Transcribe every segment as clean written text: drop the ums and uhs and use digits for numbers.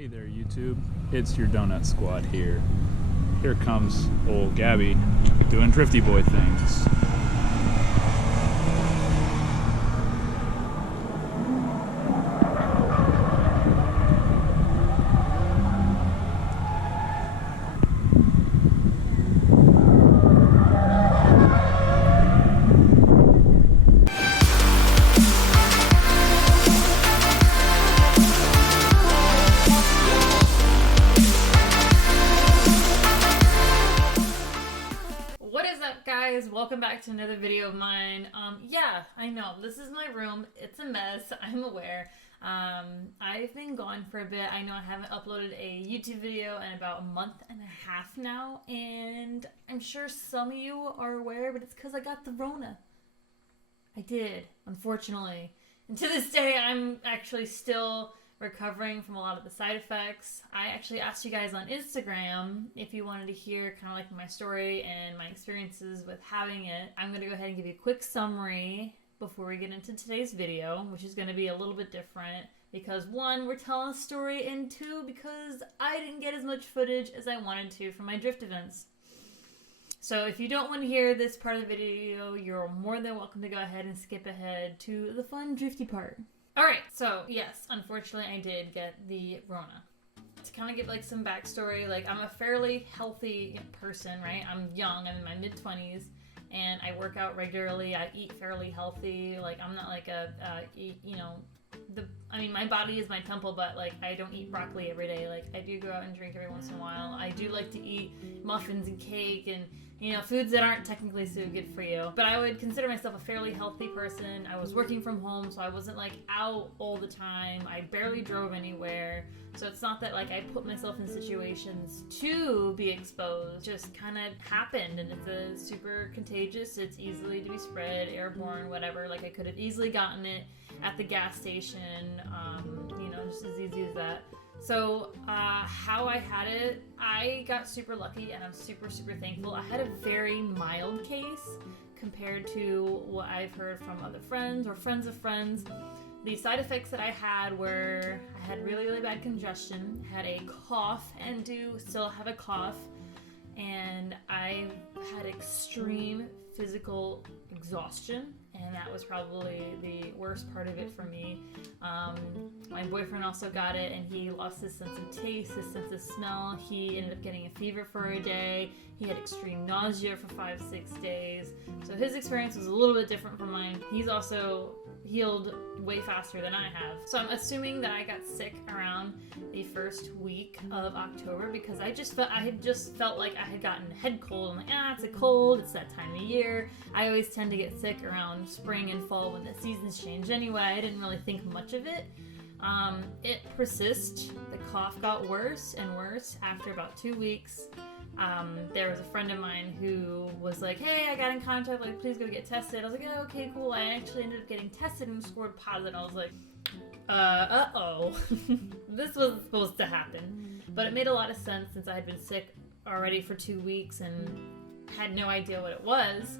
Hey there, YouTube. It's your Donut Squad here. Here comes old Gabby doing drifty boy things. Welcome back to another video of mine. Yeah, I know, this is my room. It's a mess, I'm aware. I've been gone for a bit. I know I haven't uploaded a YouTube video in about a month and a half now, and I'm sure some of you are aware, but it's because I got the rona. I did, unfortunately. And to this day, I'm actually still recovering from a lot of the side effects. I actually asked you guys on Instagram if you wanted to hear kind of like my story and my experiences with having it. I'm going to go ahead and give you a quick summary before we get into today's video, which is going to be a little bit different because one, we're telling a story, and two, because I didn't get as much footage as I wanted to from my drift events. So if you don't want to hear this part of the video, you're more than welcome to go ahead and skip ahead to the fun drifty part. Alright, so yes, unfortunately I did get the rona. To kind of give like some backstory, like I'm a fairly healthy person, right? I'm young, I'm in my mid-20s, and I work out regularly, I eat fairly healthy, like I'm not like my body is my temple, but like I don't eat broccoli every day. Like I do go out and drink every once in a while. I do like to eat muffins and cake and foods that aren't technically so good for you. But I would consider myself a fairly healthy person. I was working from home, so I wasn't like out all the time. I barely drove anywhere. So it's not that like I put myself in situations to be exposed. It just kind of happened, and it's a super contagious. It's easily to be spread, airborne, whatever. Like I could have easily gotten it at the gas station, just as easy as that. So how I had it, I got super lucky, and I'm super, super thankful. I had a very mild case compared to what I've heard from other friends or friends of friends. The side effects that I had were, I had really, really bad congestion, had a cough, and do still have a cough, and I had extreme physical exhaustion, and that was probably the worst part of it for me. My boyfriend also got it, and he lost his sense of taste, his sense of smell. He ended up getting a fever for a day. He had extreme nausea for 5-6 days. So his experience was a little bit different from mine. He's also healed way faster than I have. So I'm assuming that I got sick around the first week of October because I had just felt like I had gotten a head cold. I'm like, it's a cold, it's that time of year. I always tend to get sick around spring and fall when the seasons change anyway. I didn't really think much of it. It persisted. The cough got worse and worse after about 2 weeks. There was a friend of mine who was like, hey, I got in contact, like, please go get tested. I was like, oh, okay, cool. I actually ended up getting tested and scored positive. I was like, uh-oh. This was supposed to happen. But it made a lot of sense since I had been sick already for 2 weeks and had no idea what it was.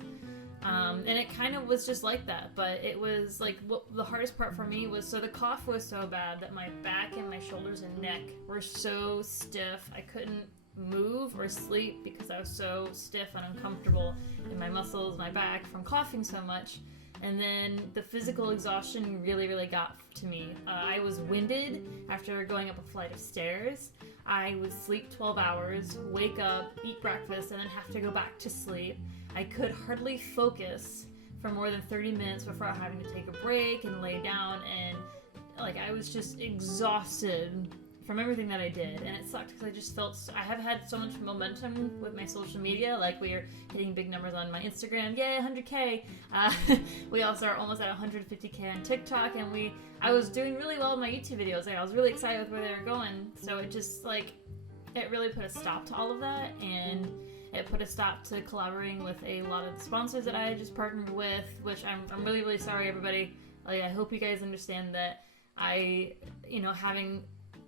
And it kind of was just like that, but it was like the hardest part for me was, so the cough was so bad that my back and my shoulders and neck were so stiff. I couldn't move or sleep because I was so stiff and uncomfortable in my muscles, my back from coughing so much. And then the physical exhaustion really, really got to me. I was winded after going up a flight of stairs. I would sleep 12 hours, wake up, eat breakfast, and then have to go back to sleep. I could hardly focus for more than 30 minutes before having to take a break and lay down, and like I was just exhausted from everything that I did, and it sucked because I just felt I have had so much momentum with my social media. Like we are hitting big numbers on my Instagram, yay, 100K. We also are almost at 150K on TikTok, and I was doing really well with my YouTube videos. Like, I was really excited with where they were going, so it just it really put a stop to all of that, and it put a stop to collaborating with a lot of the sponsors that I had just partnered with, which I'm really, really sorry, everybody. Like, I hope you guys understand that having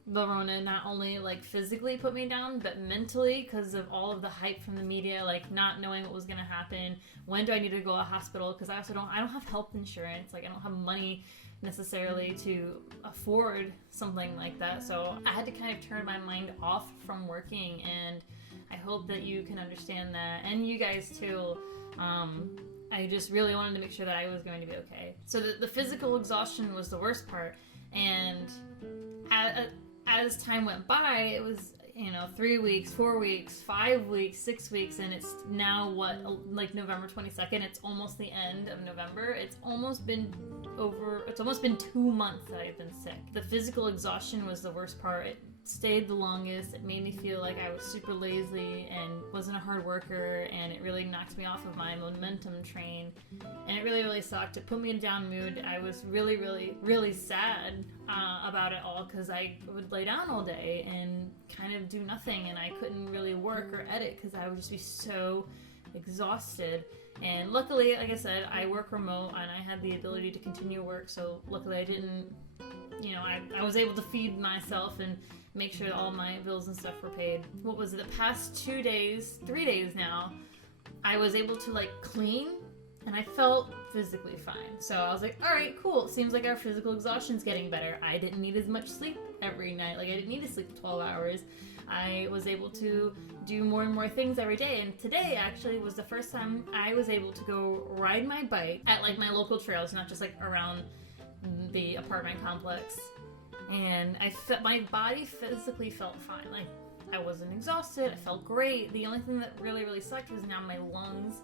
the rona not only like physically put me down, but mentally, because of all of the hype from the media, like not knowing what was going to happen. When do I need to go to the hospital? Because I don't have health insurance. Like I don't have money necessarily to afford something like that. So I had to kind of turn my mind off from working, and I hope that you can understand that, and you guys too. I just really wanted to make sure that I was going to be okay. So the physical exhaustion was the worst part, and as time went by, it was, 3 weeks, 4 weeks, 5 weeks, 6 weeks, and it's now like November 22nd. It's almost the end of November. It's almost been 2 months that I've been sick. The physical exhaustion was the worst part. It stayed the longest. It made me feel like I was super lazy and wasn't a hard worker, and it really knocked me off of my momentum train, and it really, really sucked. It put me in a down mood. I was really, really, really sad about it all, because I would lay down all day and kind of do nothing, and I couldn't really work or edit because I would just be so exhausted. And luckily, like I said, I work remote and I had the ability to continue work, so luckily I didn't, I was able to feed myself and make sure that all my bills and stuff were paid. What was it, the past 3 days now, I was able to clean, and I felt physically fine. So I was like, all right, cool. Seems like our physical exhaustion's getting better. I didn't need as much sleep every night. I didn't need to sleep 12 hours. I was able to do more and more things every day. And today actually was the first time I was able to go ride my bike at my local trails, not just around the apartment complex. And my body physically felt fine. I wasn't exhausted. I felt great. The only thing that really, really sucked was now my lungs.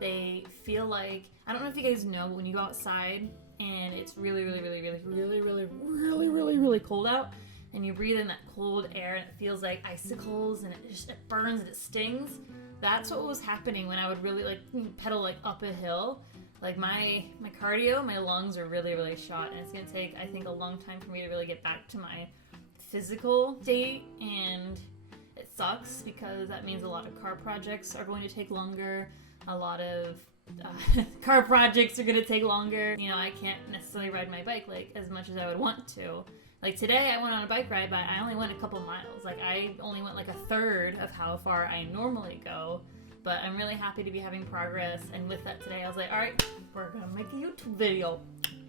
They feel like, I don't know if you guys know, but when you go outside and it's really, really, really, really, really, really, really, really, really cold out, and you breathe in that cold air and it feels like icicles, and it burns and it stings. That's what was happening when I would really pedal up a hill. My cardio, my lungs are really, really shot, and it's gonna take, I think, a long time for me to really get back to my physical state, and it sucks because that means a lot of car projects are going to take longer. A lot of car projects are going to take longer. I can't necessarily ride my bike as much as I would want to. Today I went on a bike ride, but I only went a couple miles. I only went a third of how far I normally go. But I'm really happy to be having progress. And with that today, I was like, all right, we're going to make a YouTube video.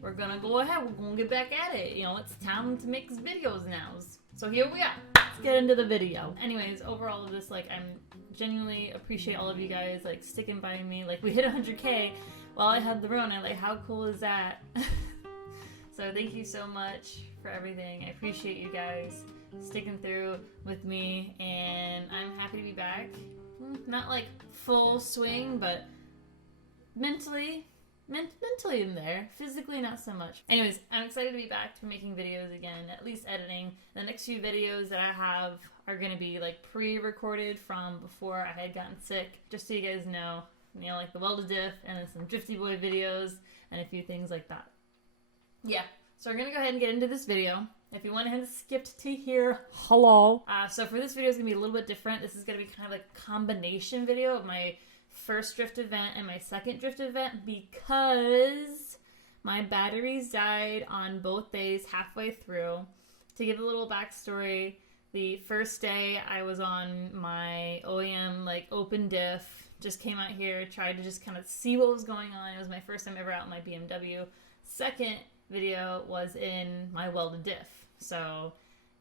We're going to go ahead. We're going to get back at it. It's time to make videos now. So here we are. Let's get into the video. Anyways, overall of this, I'm genuinely appreciate all of you guys, sticking by me. We hit 100K while I had the Rona. How cool is that? So thank you so much for everything. I appreciate you guys sticking through with me, and I'm happy to be back. Not full swing, but mentally I'm there. Physically, not so much. Anyways, I'm excited to be back to making videos again, at least editing. The next few videos that I have are going to be pre-recorded from before I had gotten sick, just so you guys know, the welded diff, and then some drifty boy videos, and a few things like that. Yeah, so we're going to go ahead and get into this video. If you went ahead and skipped to here, hello. So for this video, it's going to be a little bit different. This is going to be kind of a combination video of my first drift event and my second drift event, because my batteries died on both days halfway through. To give a little backstory, the first day I was on my OEM open diff, just came out here, tried to just kind of see what was going on. It was my first time ever out in my BMW. Second video was in my welded diff. So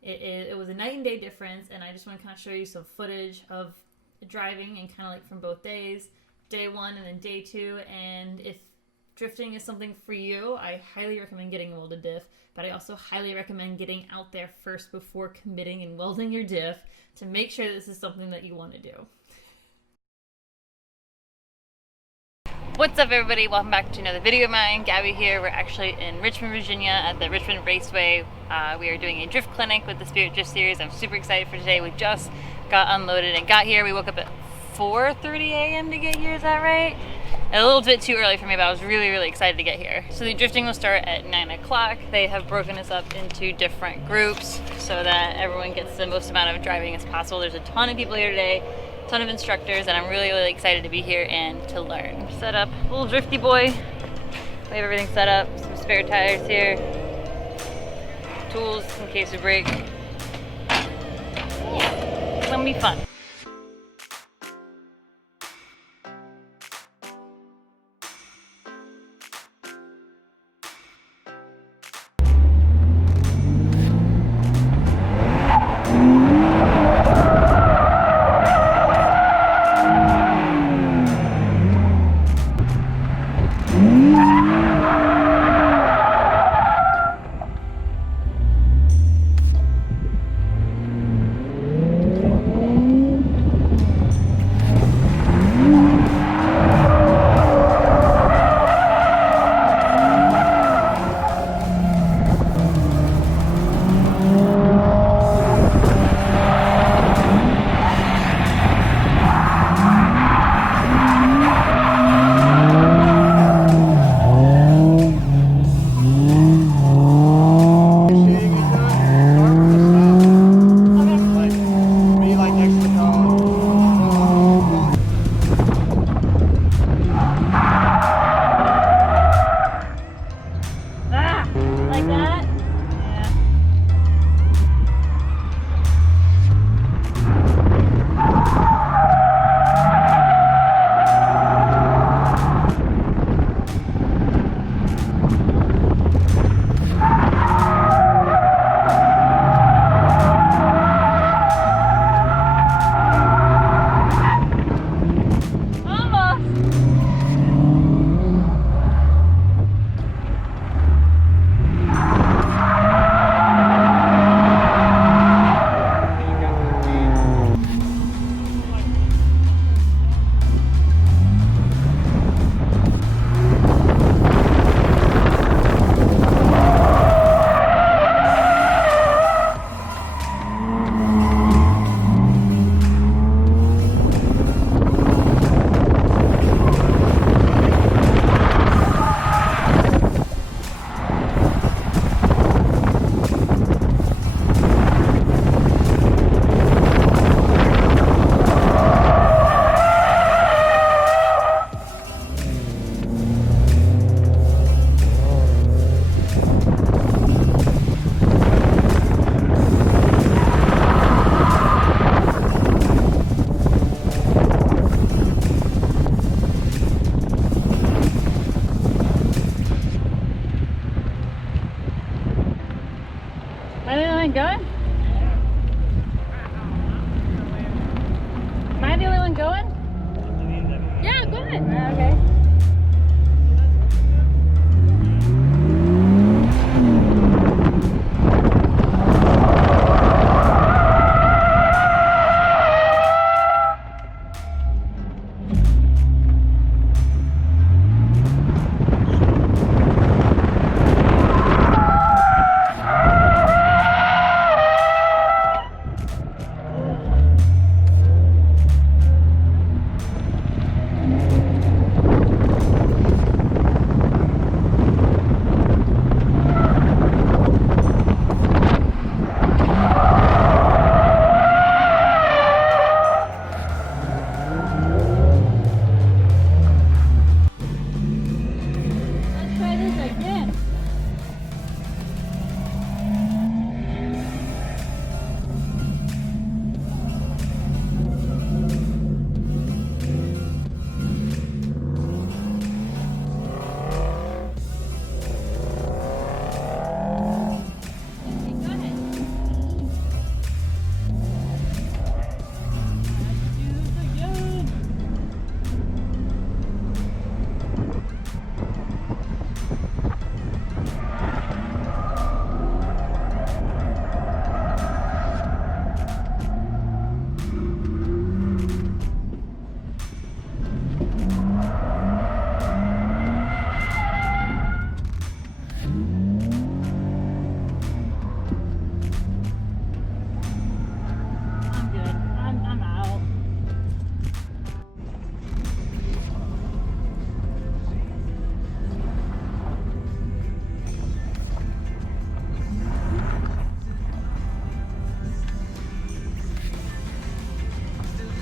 it was a night and day difference, and I just want to kind of show you some footage of driving and kind of from both days, day one and then day two. And if drifting is something for you, I highly recommend getting a welded diff, but I also highly recommend getting out there first before committing and welding your diff to make sure this is something that you want to do. What's up, everybody? Welcome back to another video of mine. Gabby here. We're actually in Richmond, Virginia at the Richmond Raceway. We are doing a drift clinic with the Spirit Drift Series. I'm super excited for today. We just got unloaded and got here. We woke up at 4:30 a.m. to get here, is that right? A little bit too early for me, but I was really, really excited to get here. So the drifting will start at 9 o'clock. They have broken us up into different groups so that everyone gets the most amount of driving as possible. There's a ton of people here today. Ton of instructors, and I'm really, really excited to be here and to learn. Set up a little drifty boy. We have everything set up. Some spare tires here. Tools in case we break. It's gonna be fun. So, 1 mind going? Yeah, go ahead. Okay.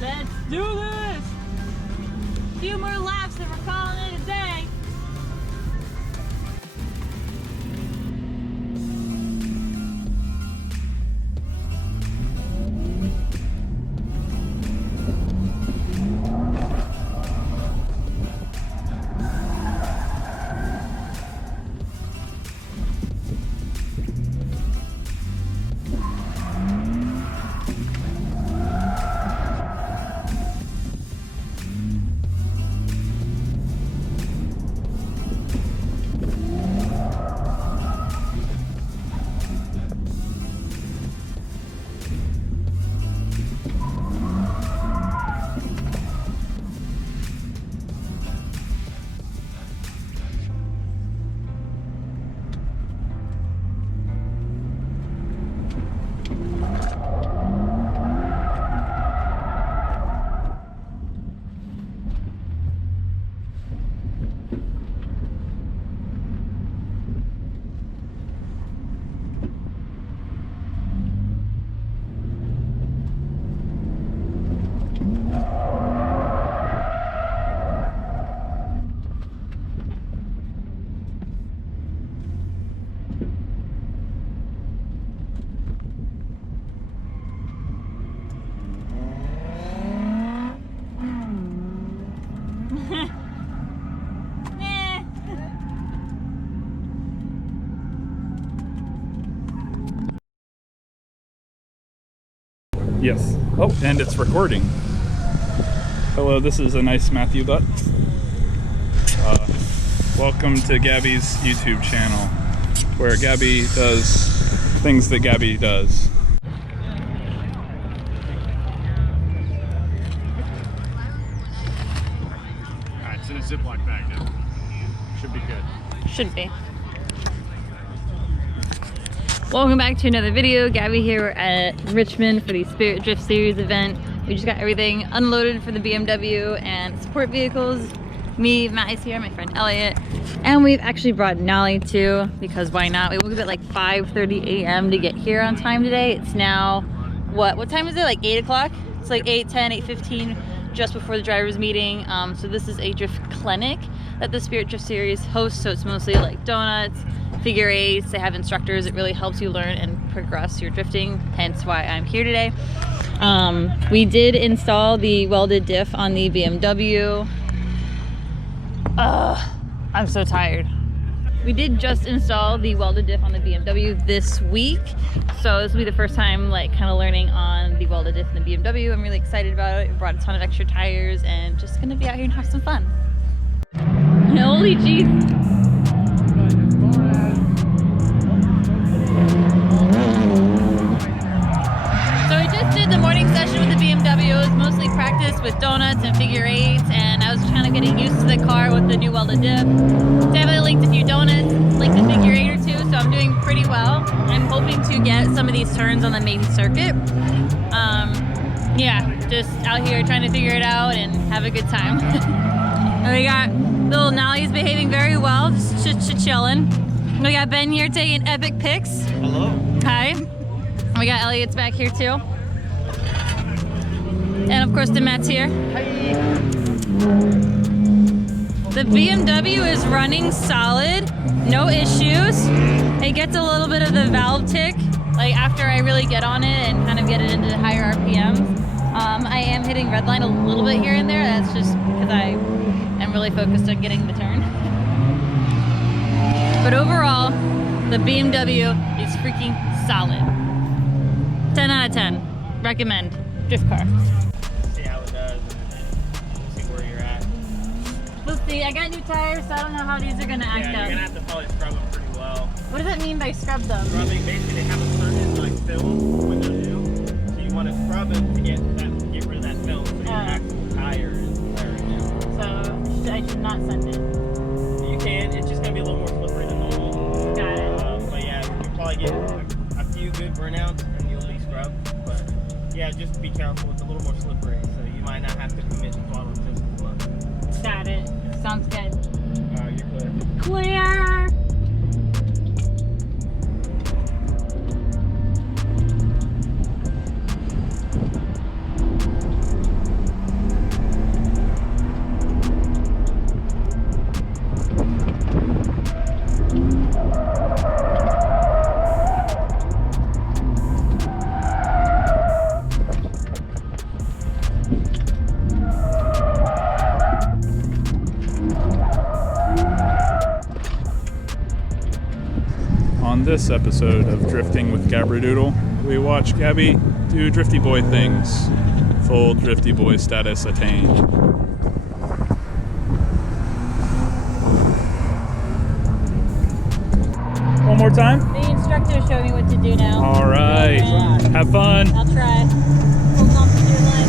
Let's do this! A few more laps and we're calling it a day. Yes. Oh, and it's recording. Hello, this is a nice Matthew Butt. Welcome to Gabby's YouTube channel, where Gabby does things that Gabby does. Alright, it's in a Ziploc bag now. Should be good. Should be. Welcome back to another video. Gabby here at Richmond for the Spirit Drift Series event. We just got everything unloaded for the BMW and support vehicles. Me, Matt is here, my friend Elliot. And we've actually brought Nolly too, because why not? We woke up at like 5:30 a.m. to get here on time today. It's now, what time is it? Like 8 o'clock? It's like 8:10, 8:15, just before the driver's meeting. So this is a drift clinic that the Spirit Drift Series hosts. So it's mostly like donuts, figure eights. They have instructors. It really helps you learn and progress your drifting, hence why I'm here today. We did install the welded diff on the BMW. I'm so tired. We did just install the welded diff on the BMW this week, so this will be the first time like kind of learning on the welded diff in the BMW. I'm really excited about it. We brought a ton of extra tires and just gonna be out here and have some fun. Holy jeez. So we just did the morning session with the BMW. It was mostly practice with donuts and figure eights, and I was kind of getting used to the car with the new welded diff. Definitely linked a few donuts, linked a figure eight or two, so I'm doing pretty well. I'm hoping to get some of these turns on the main circuit. Yeah, just out here trying to figure it out and have a good time. And we got little Nolly's behaving very well, just chilling. We got Ben here taking epic pics. Hello. Hi. We got Elliot's back here too. And of course the Matt's here. Hi. The BMW is running solid, no issues. It gets a little bit of the valve tick, like after I really get on it and kind of get it into higher RPMs. I am hitting redline a little bit here and there. That's just because I am really focused on getting the turn. But overall, the BMW is freaking solid. 10 out of 10. Recommend. Drift car. See how it does, and see where you're at. We'll see. I got new tires, so I don't know how these are going to act Yeah, up. you're gonna have to probably scrub them pretty well. What does that mean by scrub them? Scrubbing, basically, they have a certain like film when they're new, so you want to scrub them to get rid of that film, so your actual tire is wearing down. So I should not send it. You can. It's just gonna be a little more slippery than normal. Got it. But yeah, you probably get a few good burnouts and you'll be scrubbed. But yeah, just be careful. It's a little more slippery, so you might not have to commit to throttle just as much. Got it. Sounds good. You're clear. Clear! On this episode of Drifting with Gabradoodle, we watch Gabby do drifty boy things. Full drifty boy status attained. One more time? The instructor showed me what to do now. All right. Have fun. I'll try. Hold on to your line.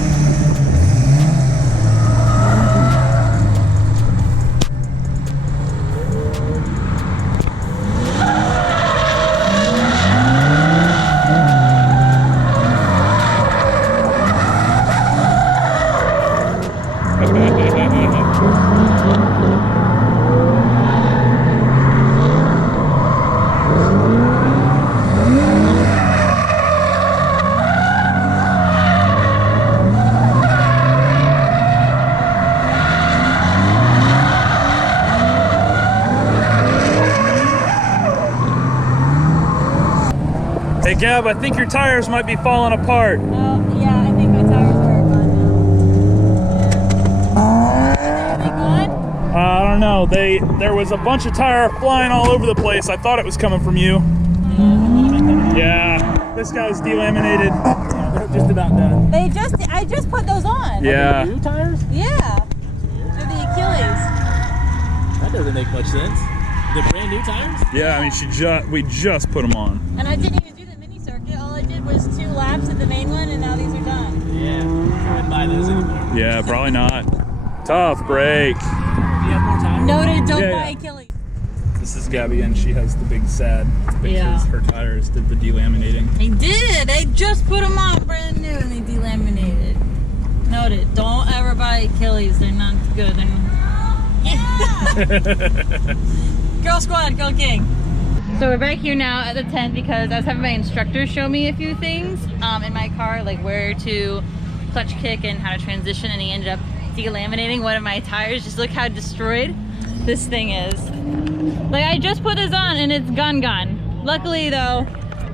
Hey Gab, I think your tires might be falling apart. Oh, yeah, I think my tires are gone now. Are they gone? I don't know. There was a bunch of tire flying all over the place. I thought it was coming from you. Yeah, this guy's delaminated. They're just about done. I just put those on. Yeah. New tires? Yeah. They're the Achilles. That doesn't make much sense. The brand new tires? Yeah, I mean, we just put them on. And I didn't even do the mini circuit. All I did was 2 laps at the main one, and now these are done. Yeah. I wouldn't buy those anymore. Yeah, probably not. Tough break. Do you have more tires? Noted, don't Yeah, buy yeah. Achilles. This is Gabby, and she has the big sad because Yeah. her tires did the delaminating. I did. I just put them on brand new, and they delaminated. Noted, don't ever buy Achilles. They're not good. They're not... Girl squad, go king. So we're back here now at the tent because I was having my instructor show me a few things in my car, like where to clutch kick and how to transition, and he ended up delaminating one of my tires. Just look how destroyed this thing is. Like, I just put this on and it's gone. Luckily though,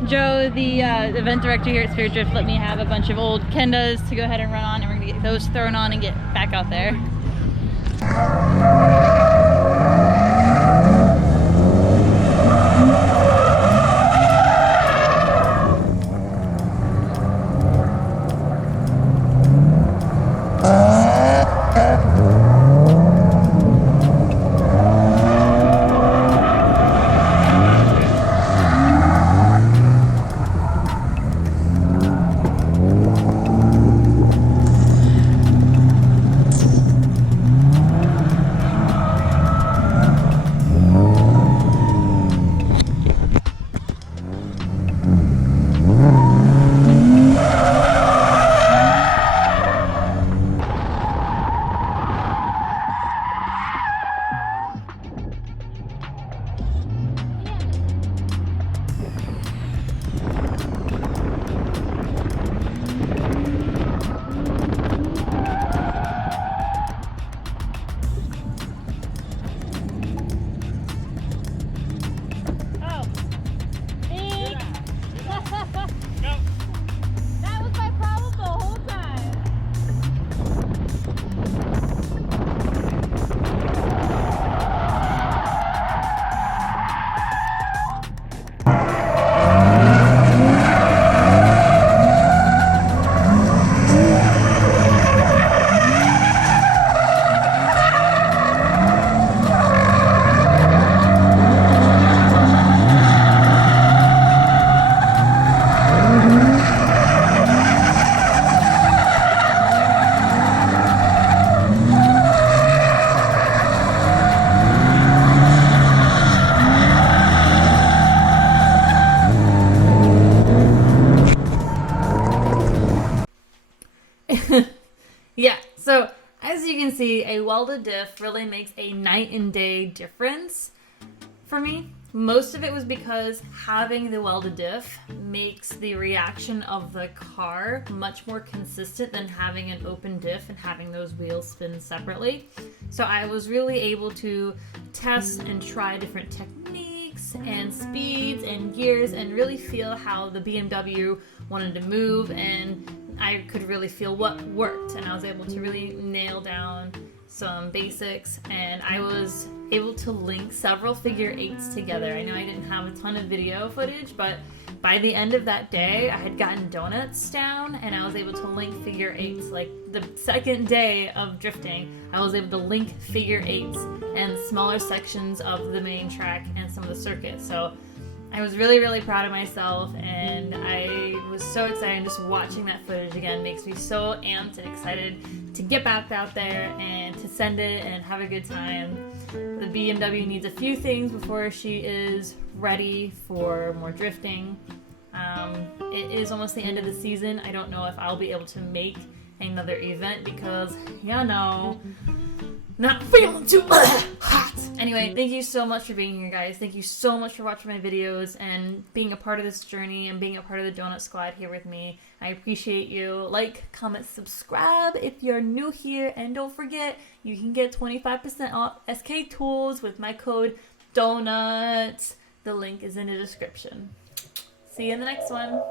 Joe, the event director here at Spirit Drift, let me have a bunch of old Kendas to go ahead and run on, and we're gonna get those thrown on and get back out there. So, as you can see, a welded diff really makes a night and day difference for me. Most of it was because having the welded diff makes the reaction of the car much more consistent than having an open diff and having those wheels spin separately. So I was really able to test and try different techniques and speeds and gears and really feel how the BMW wanted to move, and I could really feel what worked, and I was able to really nail down some basics, and I was able to link several figure eights together. I know I didn't have a ton of video footage, but by the end of that day, I had gotten donuts down, and I was able to link figure eights. Like the second day of drifting, I was able to link figure eights and smaller sections of the main track and some of the circuits. So I was really, really proud of myself, and I was so excited. Just watching that footage again makes me so amped and excited to get back out there and to send it and have a good time. The BMW needs a few things before she is ready for more drifting. It is almost the end of the season. I don't know if I'll be able to make another event because, not feeling too hot. Anyway, thank you so much for being here, guys. Thank you so much for watching my videos and being a part of this journey and being a part of the Donut Squad here with me. I appreciate you. Like, comment, subscribe if you're new here, and don't forget, you can get 25% off SK Tools with my code DONUTS. The link is in the description. See you in the next one.